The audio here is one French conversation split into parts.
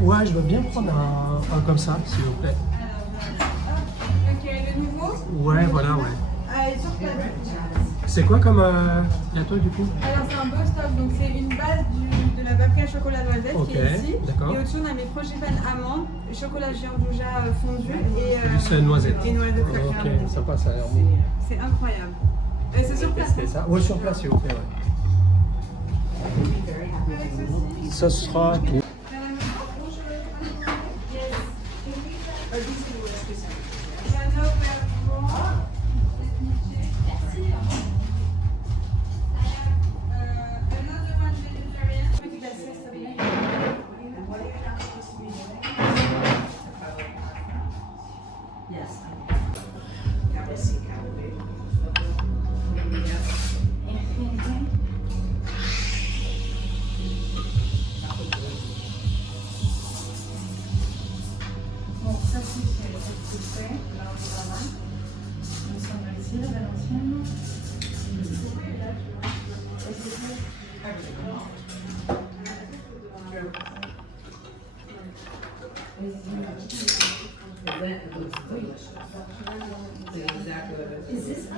Ouais, je veux bien prendre un comme ça, s'il vous plaît. Ok, le nouveau. Ouais, voilà, ouais. Sur place. C'est quoi comme gâteau du coup? Alors c'est un beau stock, donc c'est une base de la babka chocolat noisette qui est ici. D'accord. Et au-dessus on a mes frangipane amandes, chocolat géant douja fondu et C'est noisette. Et noisette Ok, sympa, ça a l'air bon. C'est incroyable. C'est sur place. C'est ça. Ouais, sur place, s'il vous plaît, ouais. Avec ceci. Ça sera tout. Bon, ça c'est fait. Là on travaille. Nous sommes ici, la Valenciennes. Is this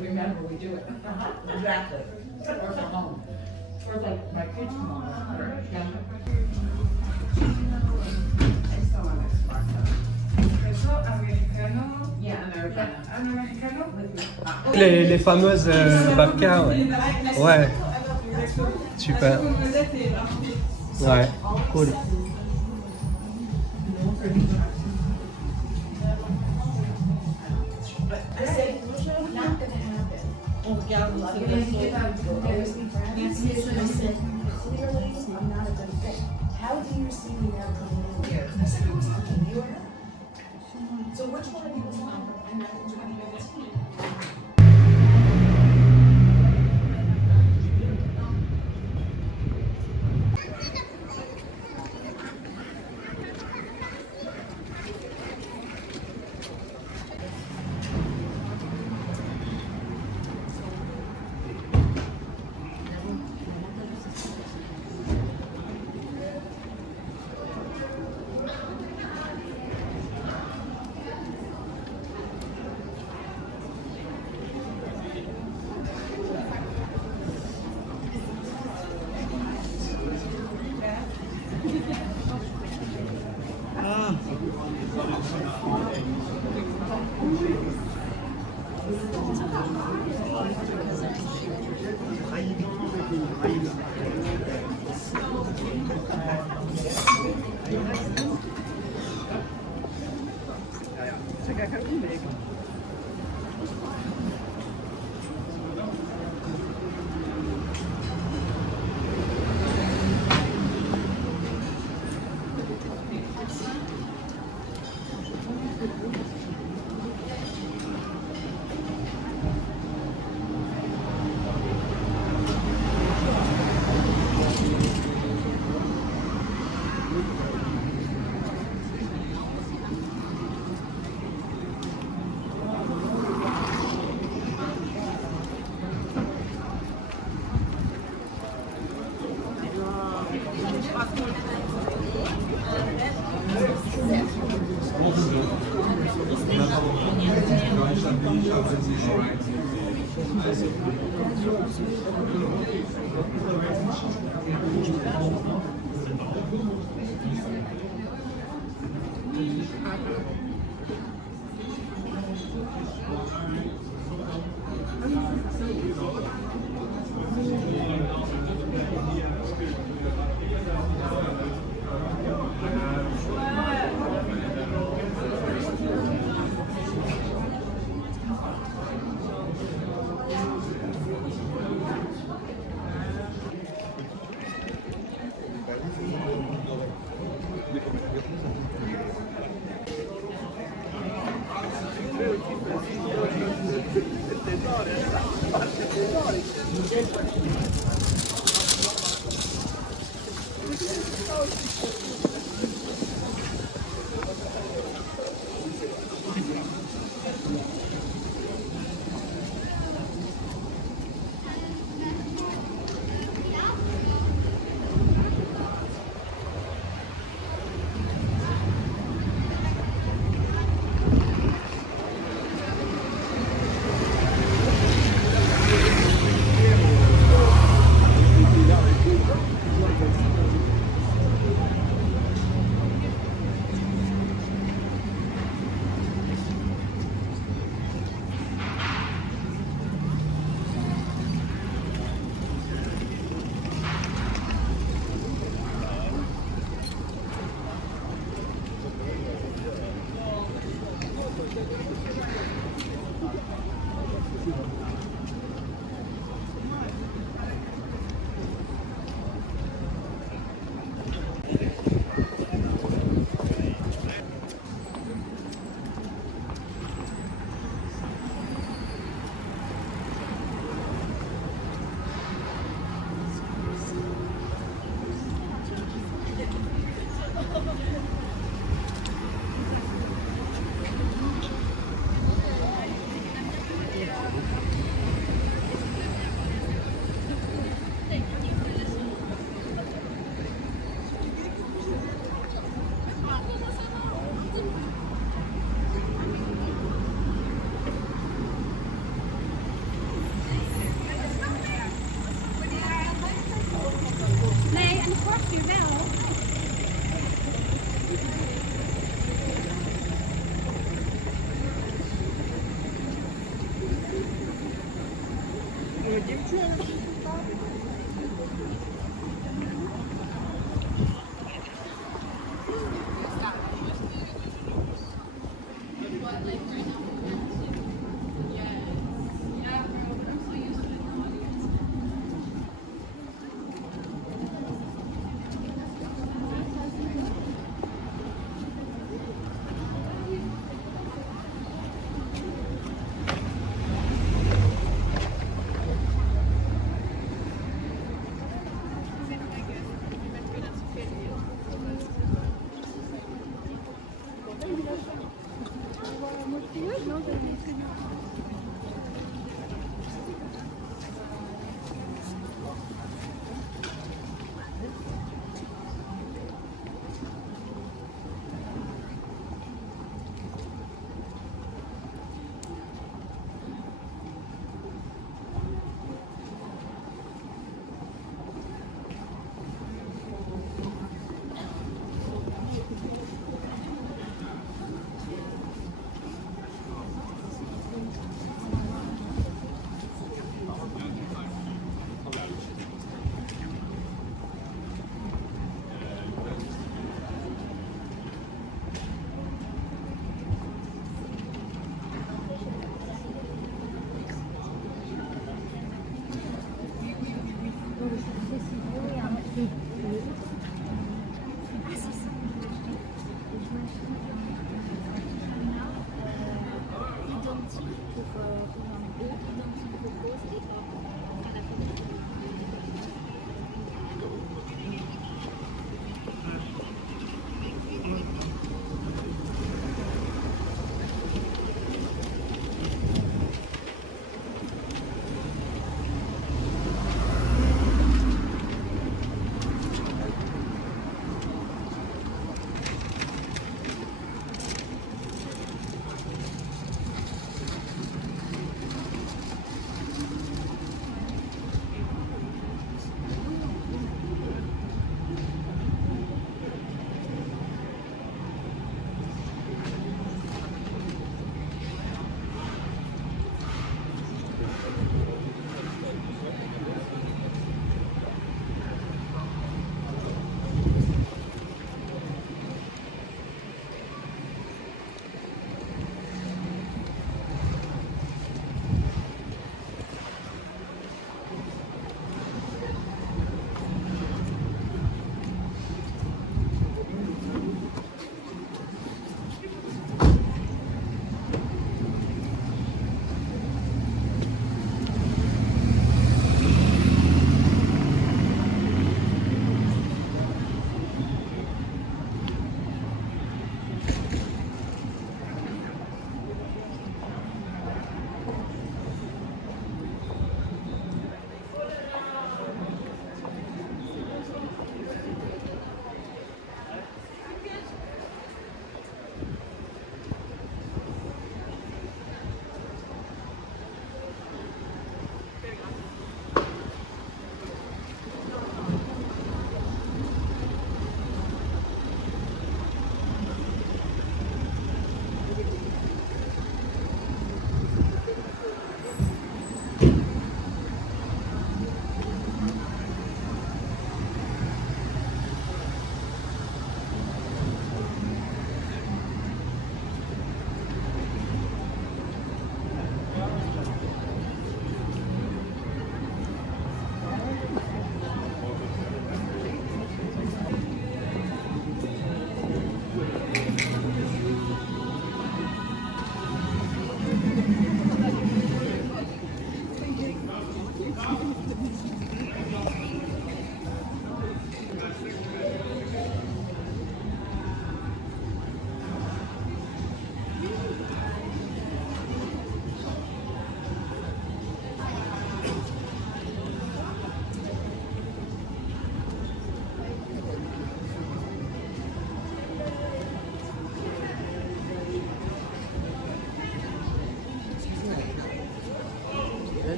Remember, we do it. Exactly. Or from home. Or like my kids from home. Les fameuses babka, ouais. Ouais. Super. Ouais, cool. On regarde How do you see me now coming in here? I said it was looking you. So which one of you was on? I'm not in 2015.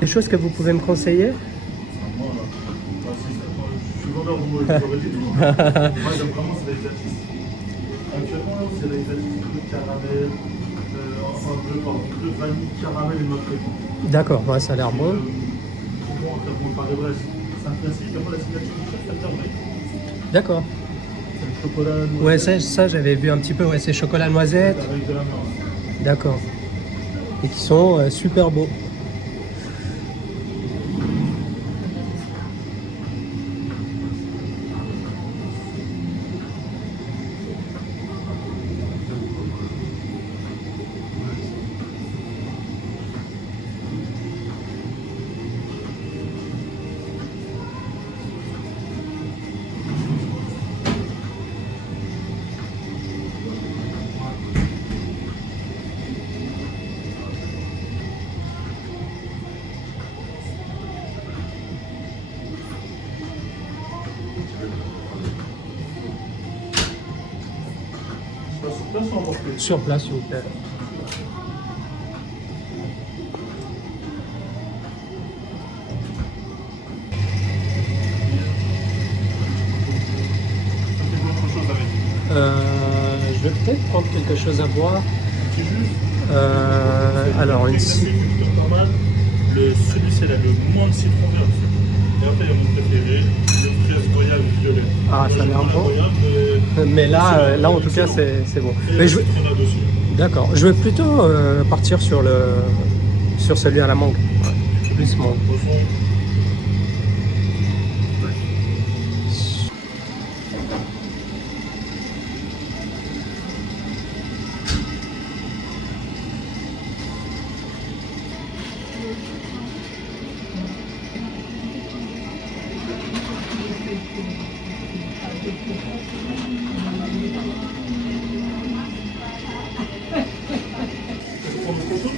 Des choses que vous pouvez me conseiller? Moi, je suis vendeur, vous m'aurez dit tout. Moi, j'aime vraiment, c'est l'Exatis. Actuellement, c'est l'Exatis bleu caramel, enfin bleu vanille, caramel et macré. D'accord, ouais, ça a l'air bon. Pour moi, en fait, par Brest, c'est un classique. Après, la signature du chef, c'est le Cabernet. D'accord. C'est le chocolat noisette. Ouais, ça j'avais vu un petit peu, ouais, c'est chocolat noisette. Avec de la menthe. D'accord. Et qui sont super beaux. Sur place ou emporté? Sur place, s'il vous plaît. Ça fait autre chose avec. Je vais peut-être prendre quelque chose à boire. Petit jus. Alors, une... C'est pas mal. Celui, c'est là, le moins de citron vert. Et après, il y a mon préféré, le fraise goyave violet. Ah, ça a l'air bon. Goyave, Mais là en tout cas, c'est bon. et Mais le je... citron là-dessus. D'accord. Je vais plutôt partir sur celui à la mangue. Ouais. Plus mangue. Poisson. Tu prends le coton?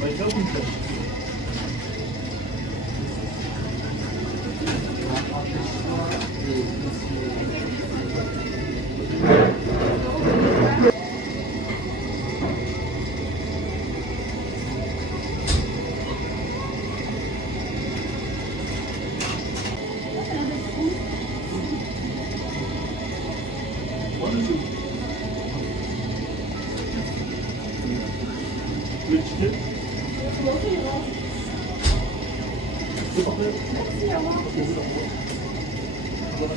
Avec la ou une flèche? Ouais, monsieur. Le ticket? C'est parfait. Merci, au revoir. Voilà.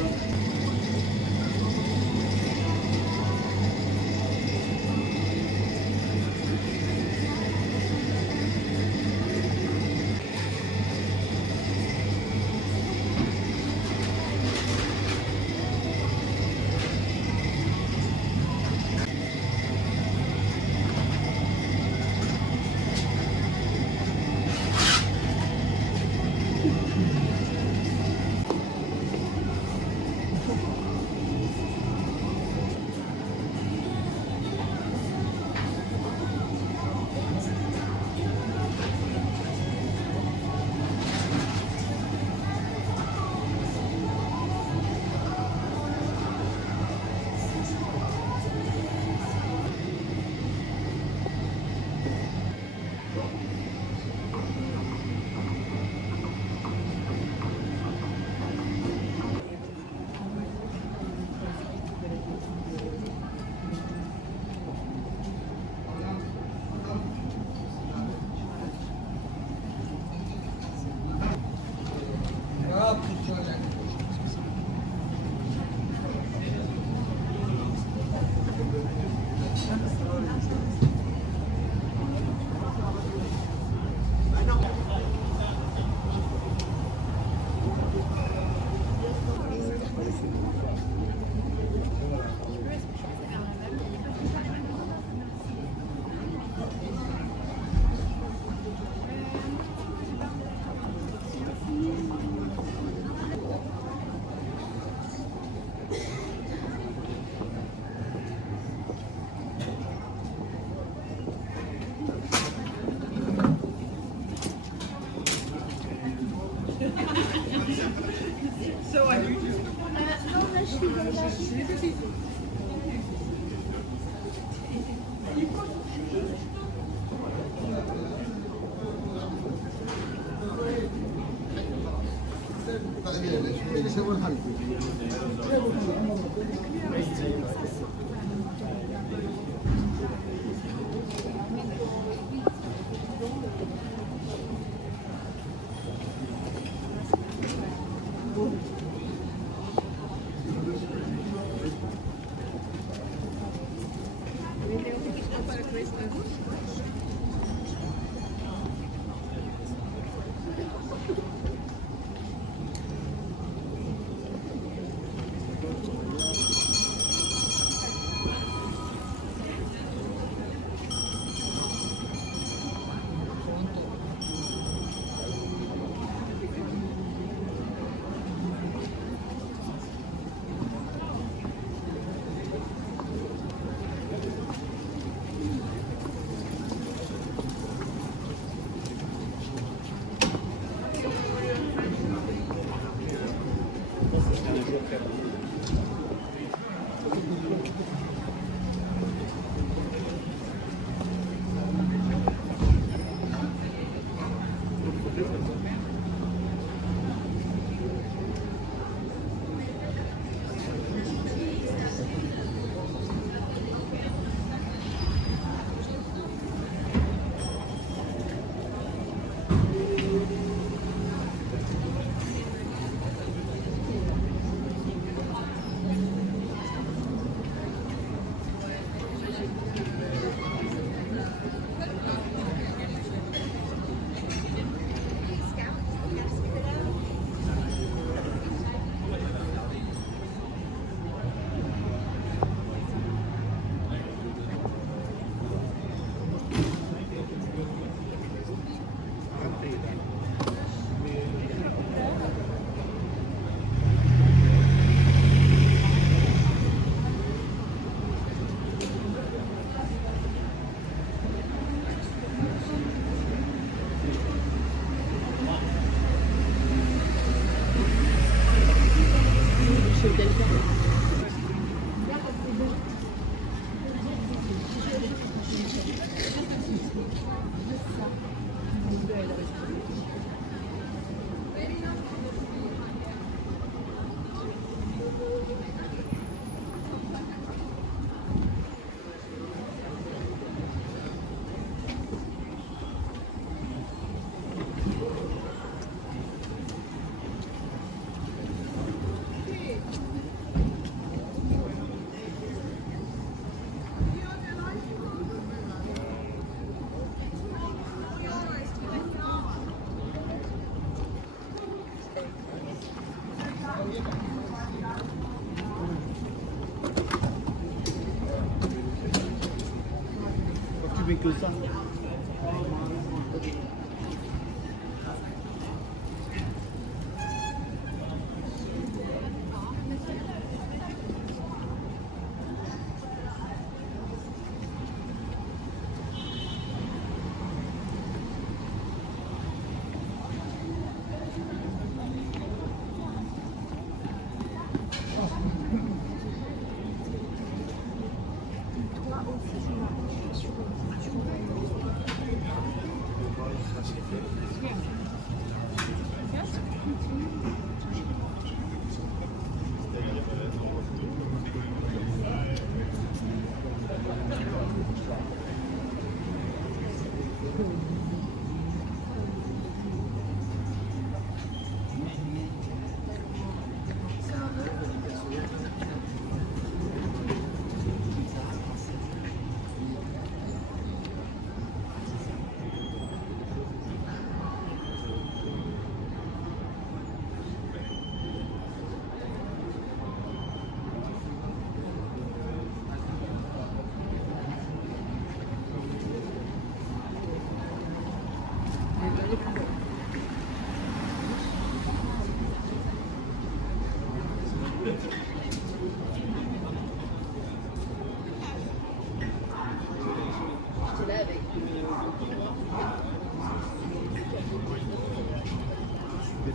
Tu mets que ça.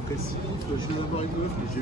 Précis, je vais avoir une meuf, mais j'ai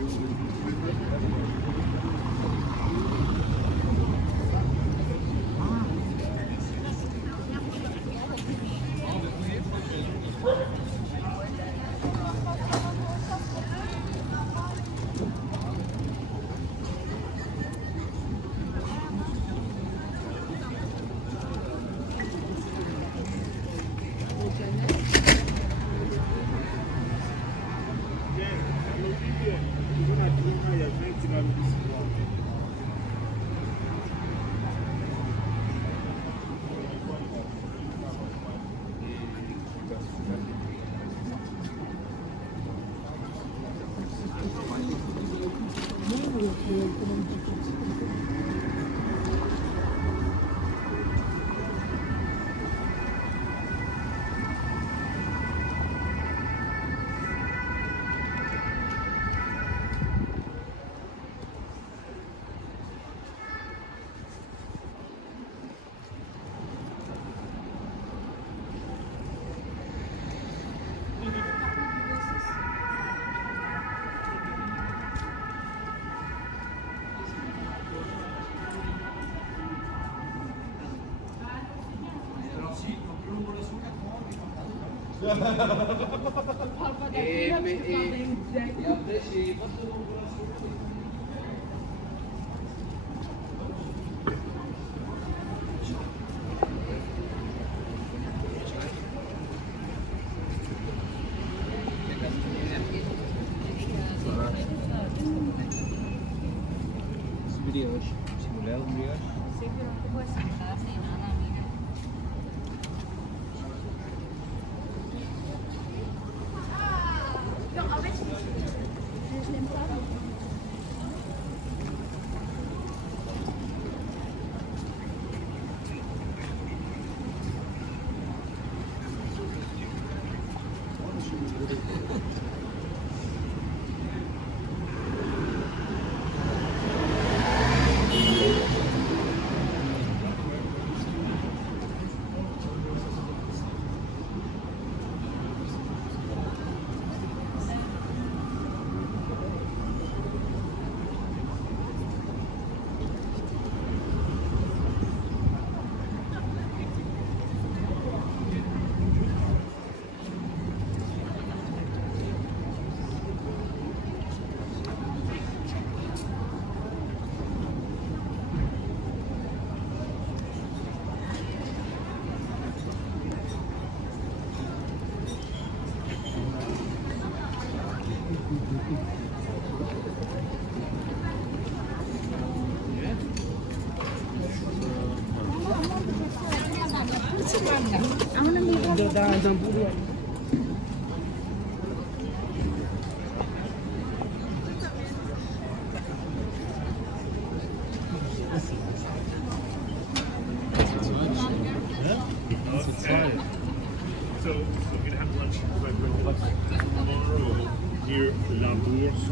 Brioche. Si voleu un brioche. Sí, pero no te puedes sentar ni nada, mira. No, a veces es lentado. Okay. So we're gonna have lunch tomorrow near La Bourse.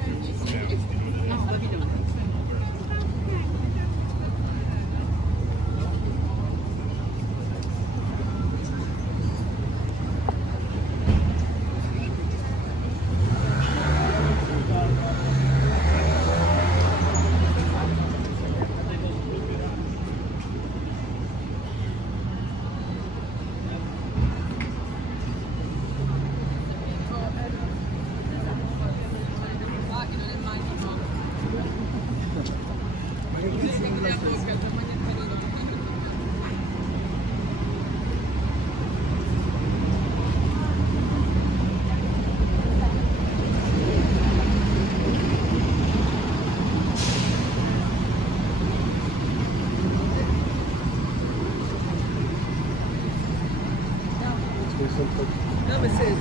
Non, mais c'est...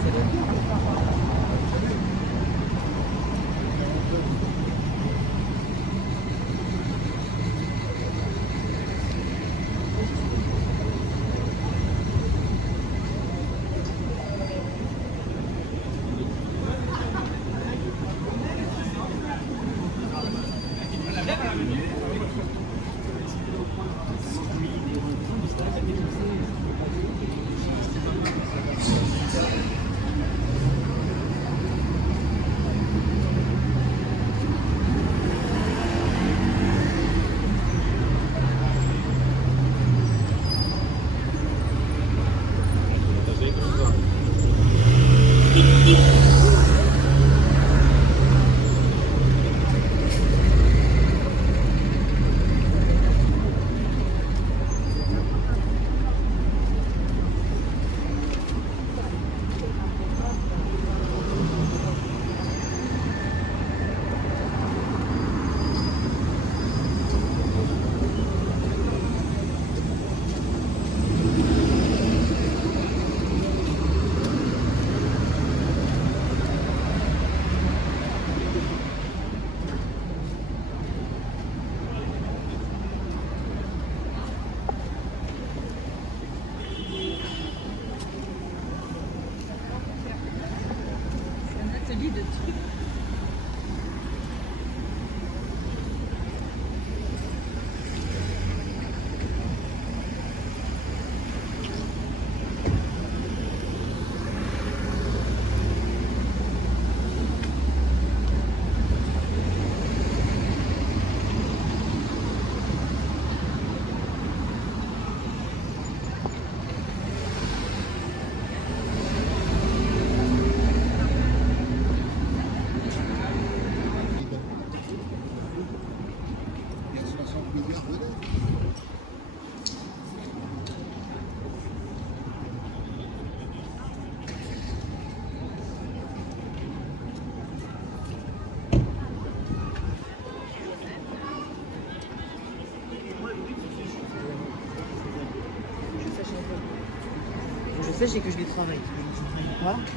sais, c'est que je les travaille. Je travaille pas.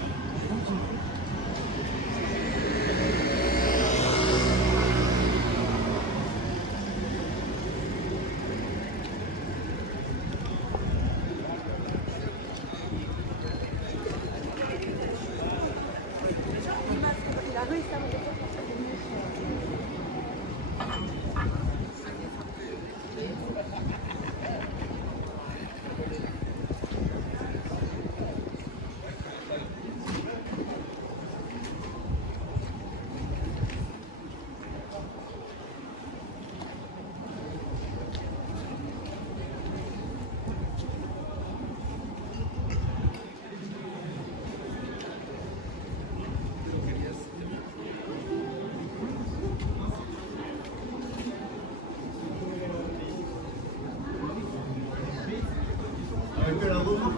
Elle fait la remarque.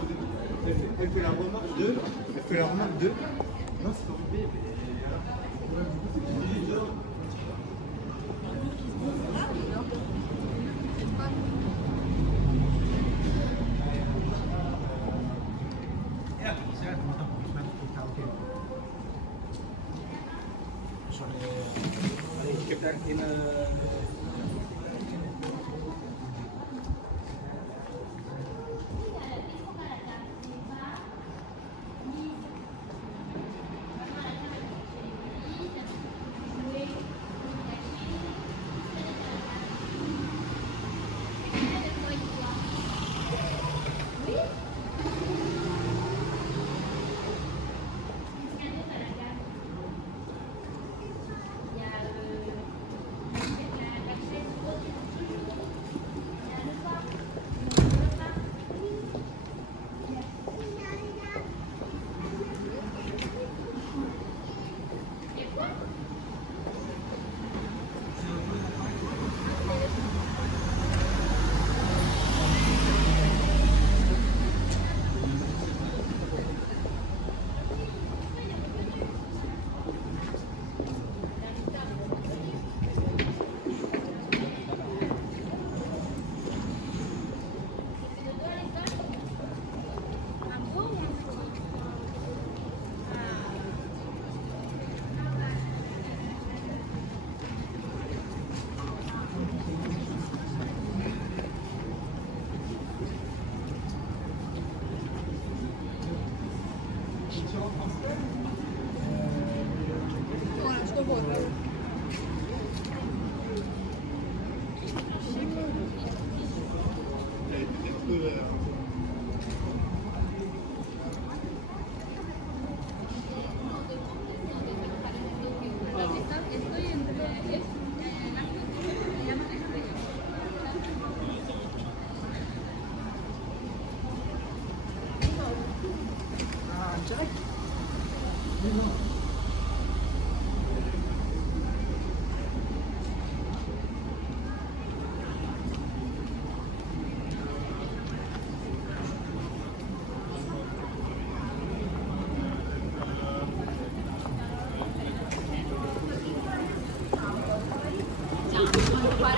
Elle fait la remarque de. Elle fait la remarque de. Non, c'est pas coupé,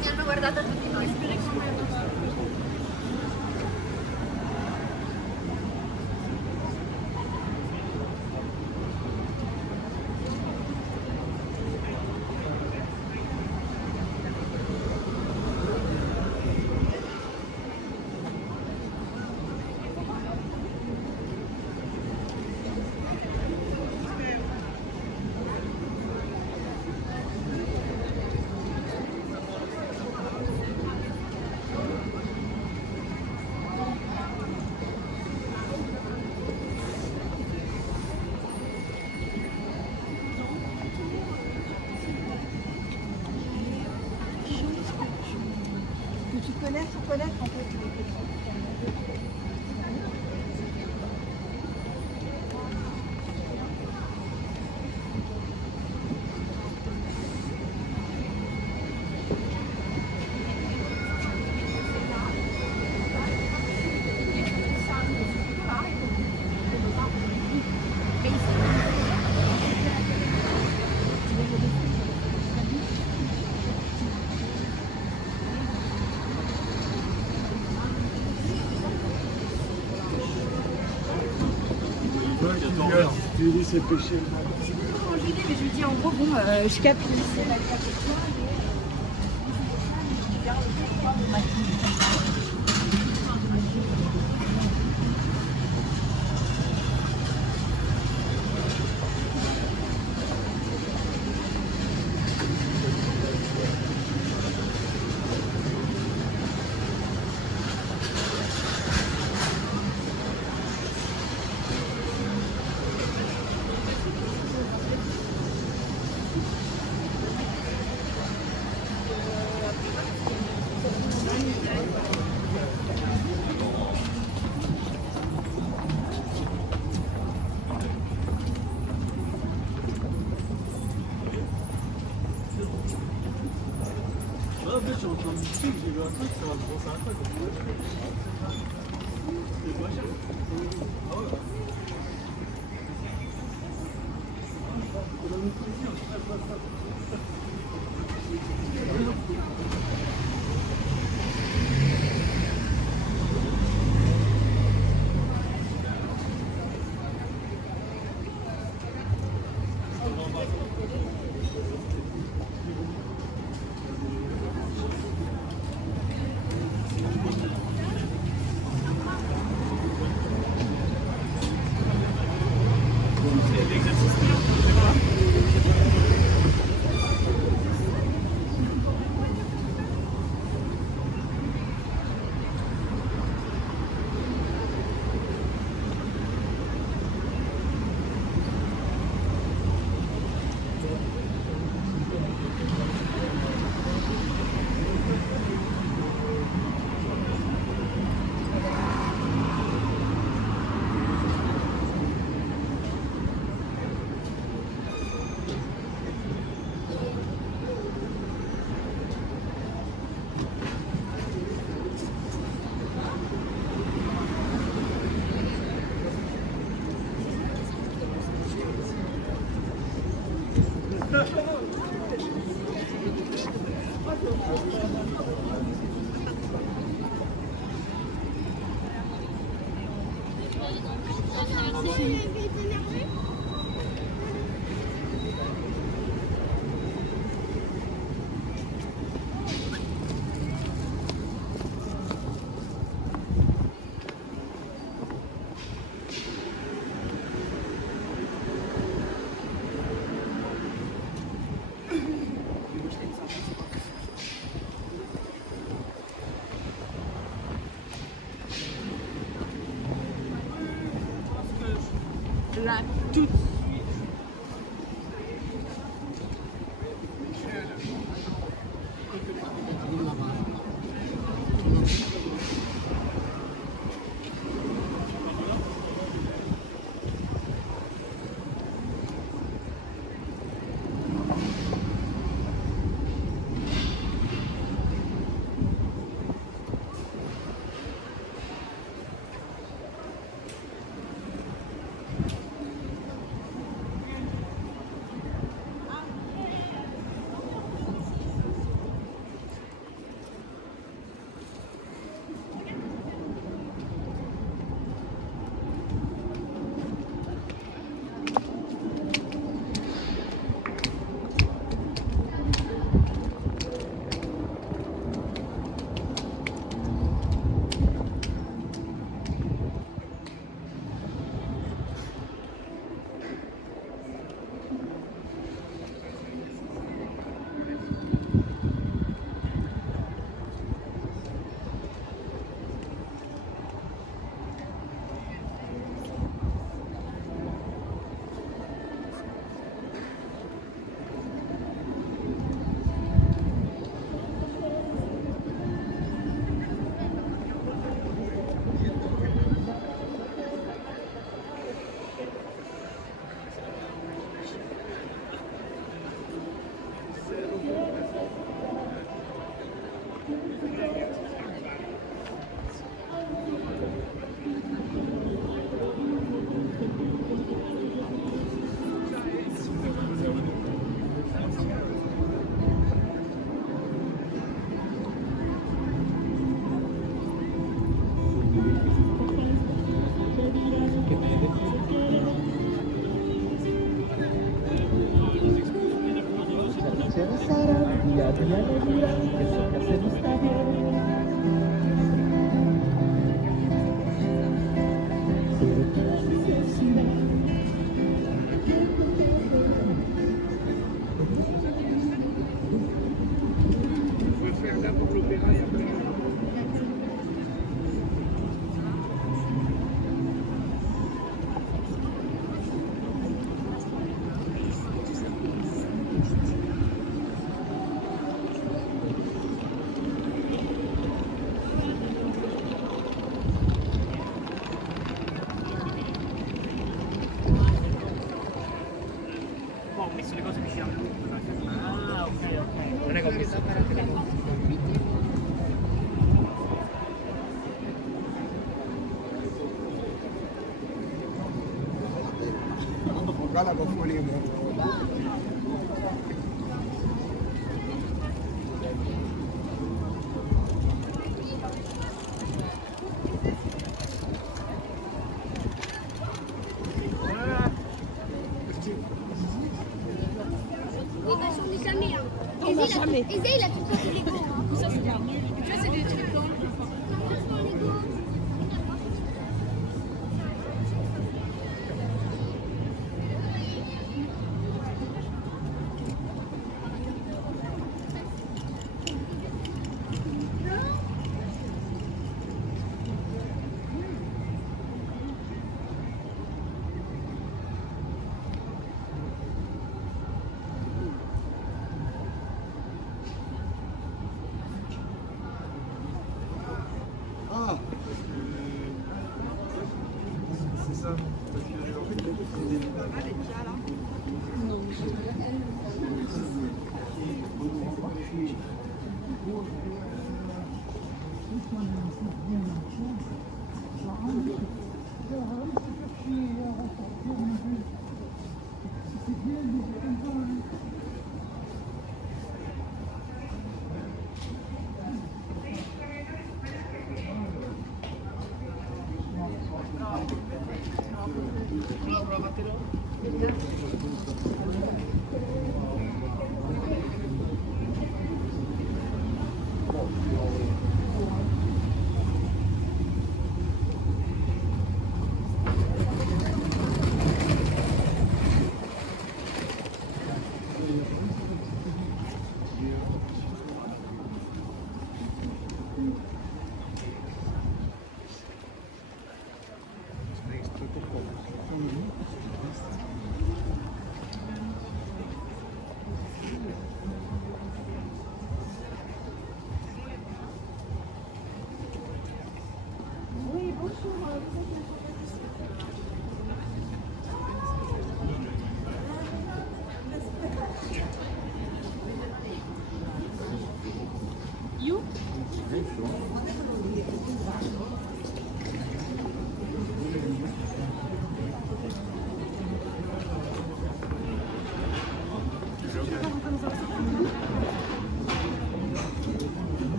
Mi hanno guardato tutti noi. Tu dis c'est péché. Quand je lui dis, mais je lui dis en gros, bon, je capte c'est la captation. En fait, j'ai entendu ça, j'ai vu un truc, ça va me penser à un truc. C'est pas cher. Ah ouais. Là, tout de suite. Ho messo le cose vicino a lui. Ah, ok, ok. Non è che ho messo le cose. Guarda con fuori che Jamais. Aisé, il a tout ça sur Lego. Ça, c'est bien. Tu vois, c'est des trucs blancs. C'est ça. Parce que en fait,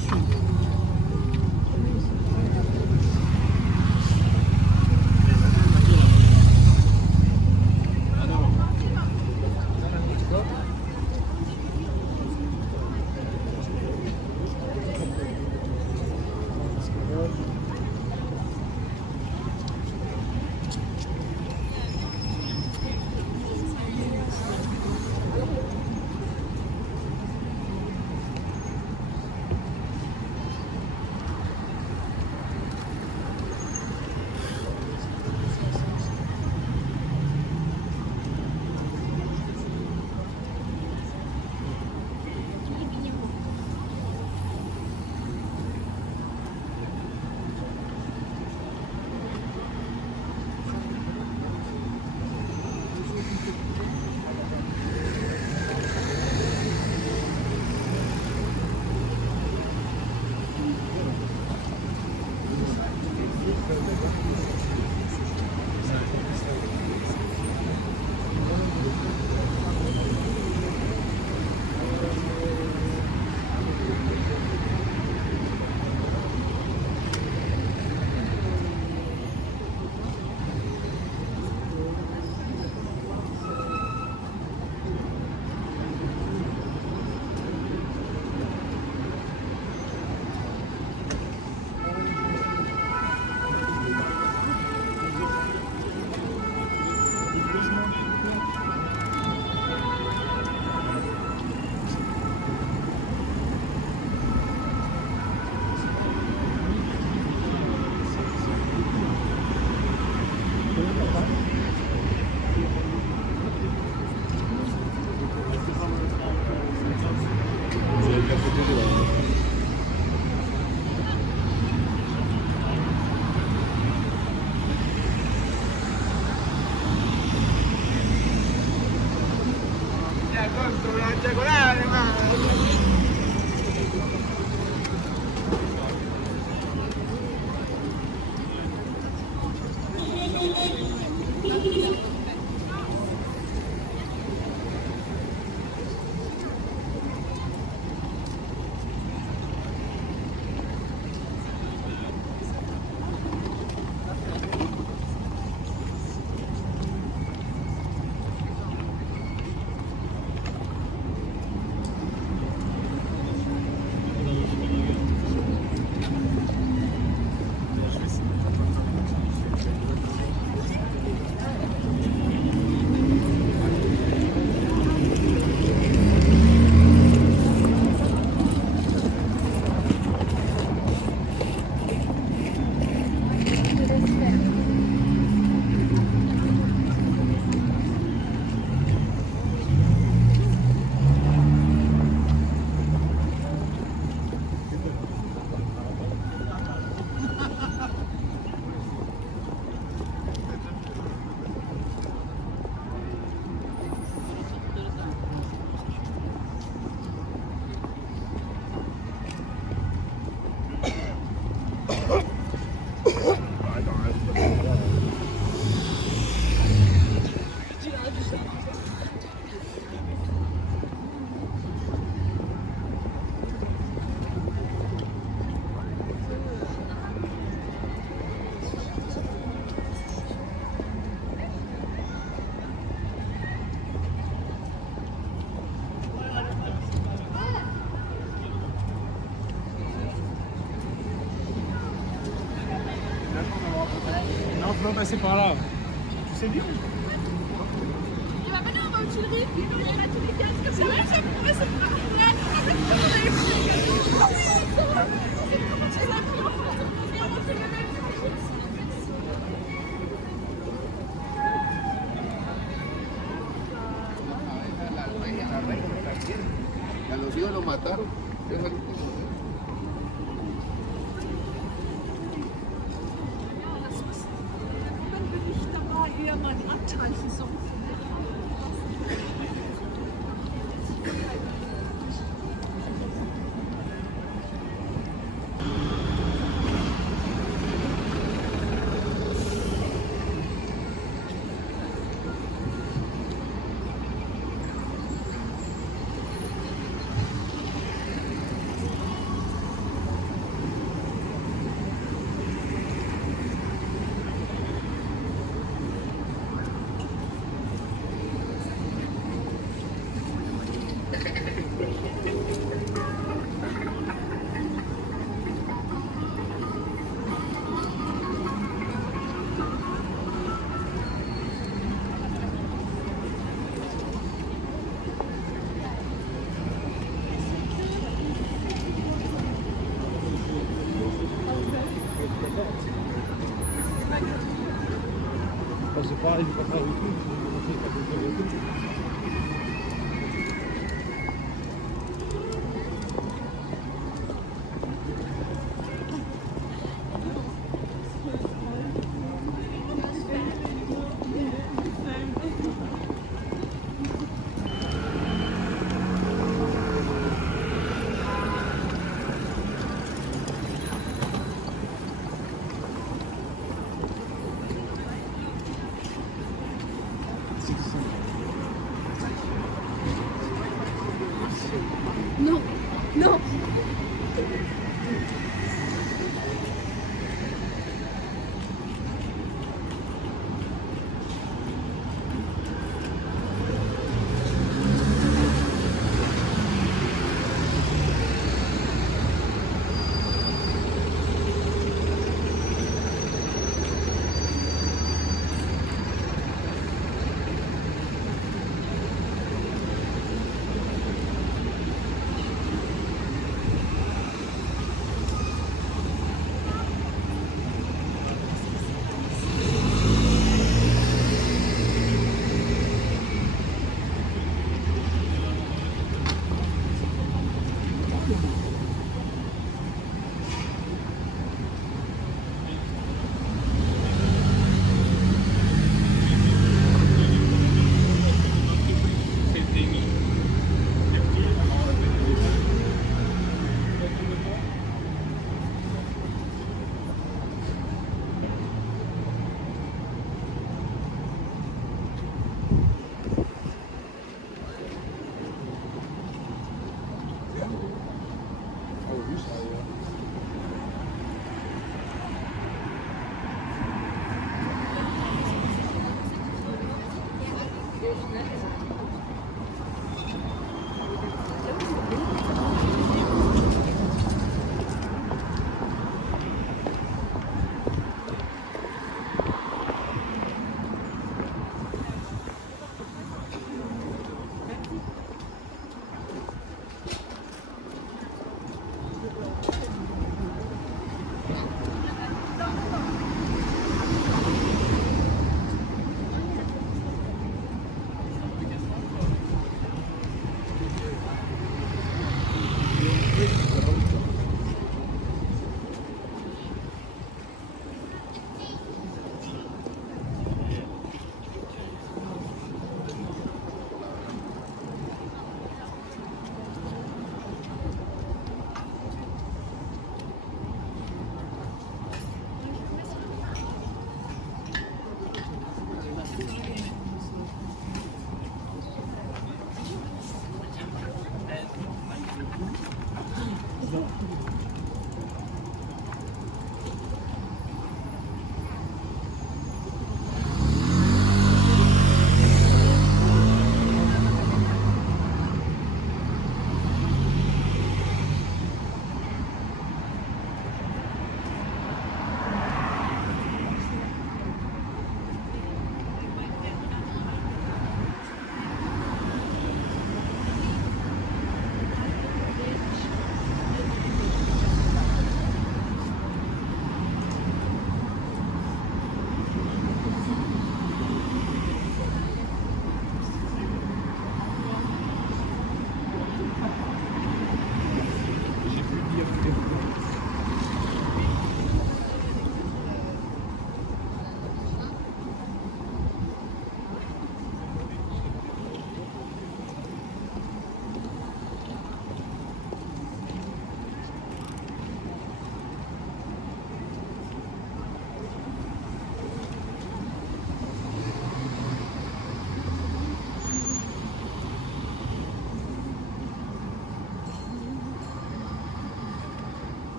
dessus. Non, faut pas passer par là. C'est bien. Il va venir dans le Tuileries, puis il va aller à tous les gars. C'est vrai, ça pourrait se A los hijos los mataron. Dann bin ich dabei, eher mal abtanzen so. pas faire le truc, je vais commencer à faire le truc.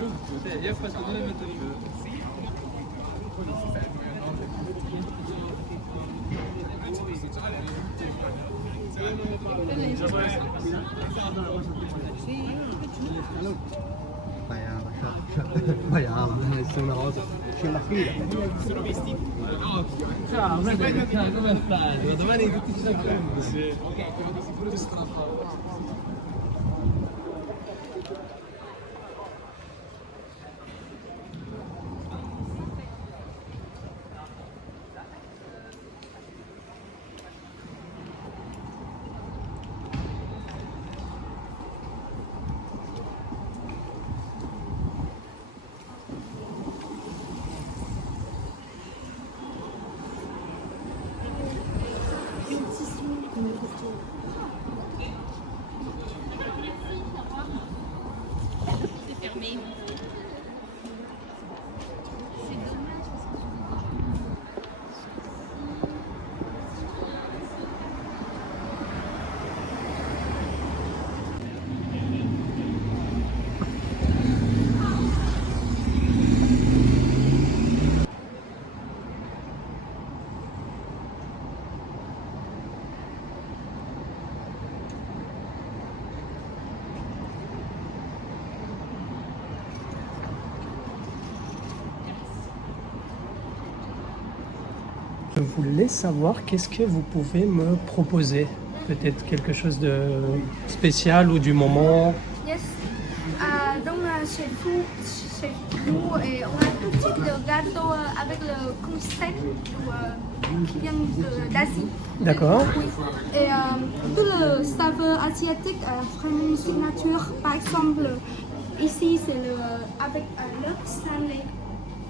Я просто sono rosa. C'è la fila. Sono vestiti. Ciao, ciao, come stai? Domani tutti ci saranno. Sì. Ok, quello sicuro che sta. C'est fermé. Je voulais savoir qu'est-ce que vous pouvez me proposer. Peut-être quelque chose de spécial ou du moment. Yes. Donc chez nous, et on a tout type de gâteaux avec le concept qui vient d'Asie. D'accord. Oui. Et tout le saveur asiatique, vraiment signature. Par exemple, ici c'est avec l'œuf salé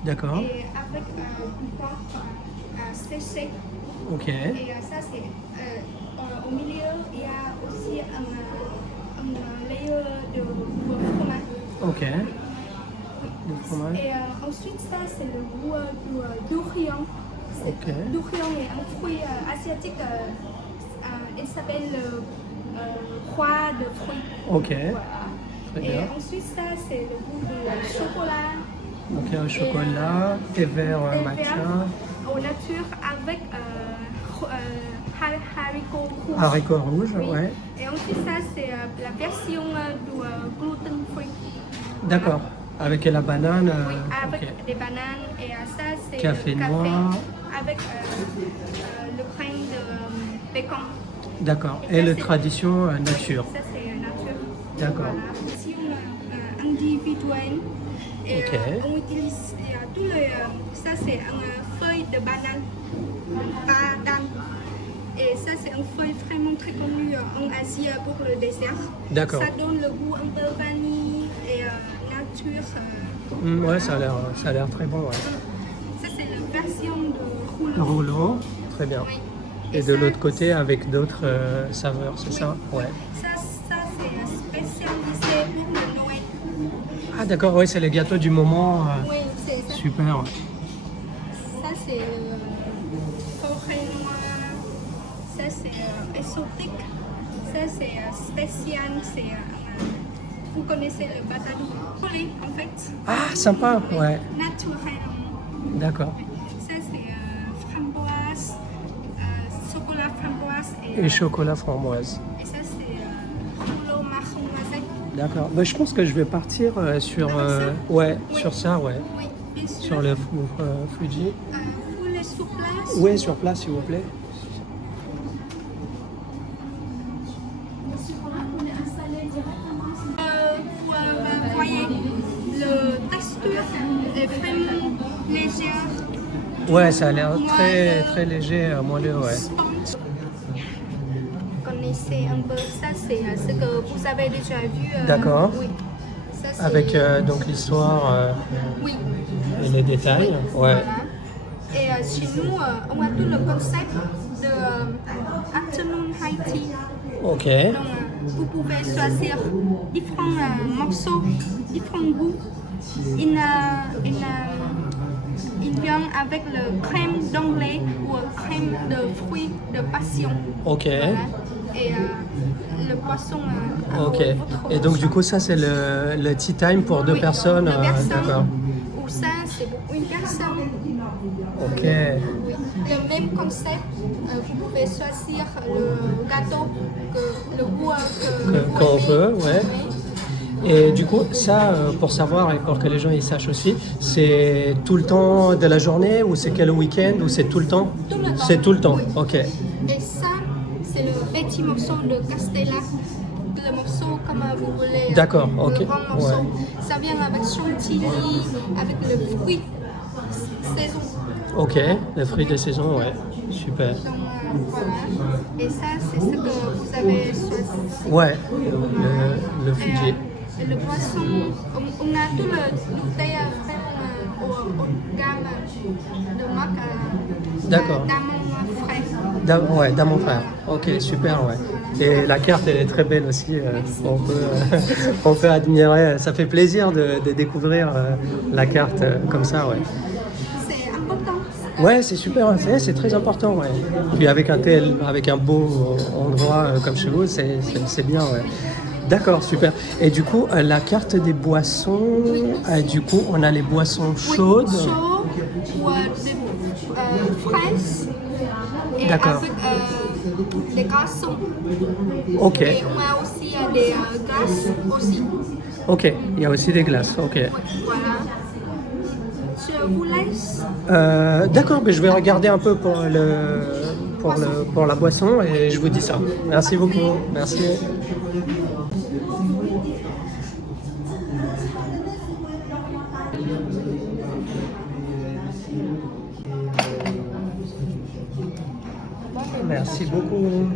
D'accord. et avec du porc séché. Ok. Et ça c'est au milieu il y a aussi un layer de fromage. Ok. Du fromage. Et ensuite ça c'est le goût du durian. Ok. Durian est un fruit asiatique. Il s'appelle roi de fruits. Ok. Voilà. Très Et bien. ensuite ça c'est le goût du chocolat. Donc il y a un chocolat, thé vert thé matcha, vert au nature avec haricots rouges. haricots rouges, Oui. ouais. Et ensuite ça c'est la version du gluten free. D'accord. Avec la banane. Oui, avec ok. des bananes et ça c'est Café le café noir. avec le grain de bacon. D'accord. Et Et ça, la c'est- tradition nature. Ça c'est nature. D'accord. Voilà. Version individuelle. Et Ok. on utilise tout le ça c'est une feuille de banane. Badam. Et ça c'est une feuille vraiment très connue en Asie pour le dessert. D'accord. Ça donne le goût un peu vanille et nature. Ouais, ça a l'air très bon. Ouais. Ça c'est la version de Le rouleau. rouleau, très bien. Oui. Et de l'autre côté avec d'autres saveurs, c'est ça? Ouais. Ça c'est spécialisé pour le Noël. Ah d'accord, ouais, c'est les gâteaux du moment. Oui, c'est ça. Super. Ouais. Ça c'est forêt noire. Ça c'est exotique. Ça c'est spécial. C'est vous connaissez le batadou collé en fait. Ah, sympa, ouais. Naturellement. D'accord. Ça c'est framboise, chocolat framboise Et chocolat framboise. et ça c'est rouleau marron noisette. D'accord. Bah, je pense que je vais partir sur, ouais, sur ça, ouais. Oui, bien sûr. Sur le Fuji. Vous voulez sur place? Oui, sur place, s'il vous plaît. On est installé directement. Vous voyez, le texture est vraiment légère. Ouais, ça a l'air très, très léger, moelleux, ouais. Sponge. Connaissez un peu ça, c'est ce que vous avez déjà vu. D'accord. Oui. Ça, c'est- Avec donc l'histoire Oui. et les détails. Ouais. Voilà. Et chez nous, on a tout le concept de afternoon high tea. Ok. Donc, vous pouvez choisir différents morceaux, différents goûts. Il vient avec le crème d'anglais ou crème de fruits de passion. Ok. Voilà. Et le poisson. Ok. Et donc du coup, ça c'est le tea time pour deux personnes. Deux personnes. D'accord. Ou ça, c'est pour une personne. Ok. Oui. Le même concept, vous pouvez choisir le gâteau, le goût que Qu'on vous veut, aimez. ouais. Et du coup, ça, pour savoir et pour que les gens ils sachent aussi, c'est tout le temps de la journée ou c'est que le week-end ou c'est tout le temps? Tout le temps. C'est tout le temps, Oui. ok. Et ça, c'est le petit morceau de Castella. Le morceau comme vous voulez. D'accord, ok. Le grand morceau. Ouais. Ça vient avec chantilly, avec le fruit saison. Ok, les fruits de saison, ouais. Super. Donc voilà. Et ça, c'est ce que vous avez choisi. Ouais, le Et, Fuji. le poisson, on a tout le thé vraiment au gamme de marque D'accord. Damon frais. Ouais, dans mon frère. Ok, super, ouais. Et la carte, elle est très belle aussi. On peut admirer. Ça fait plaisir de découvrir la carte comme ça, ouais. C'est important. Ouais, c'est super, c'est très important, ouais. Puis avec un beau endroit comme chez vous, c'est bien, ouais. D'accord, super. Et du coup, la carte des boissons, du coup, on a les boissons chaudes. Oui, chaud ou des fraises. Et D'accord. avec des glaçons. Ok, Et on a aussi des glaces aussi. ok. Il y a aussi des glaces, ok. Oui, voilà. Je vous laisse. D'accord, mais je vais regarder un peu pour la boisson et je vous dis ça. Merci beaucoup. Merci. Merci beaucoup.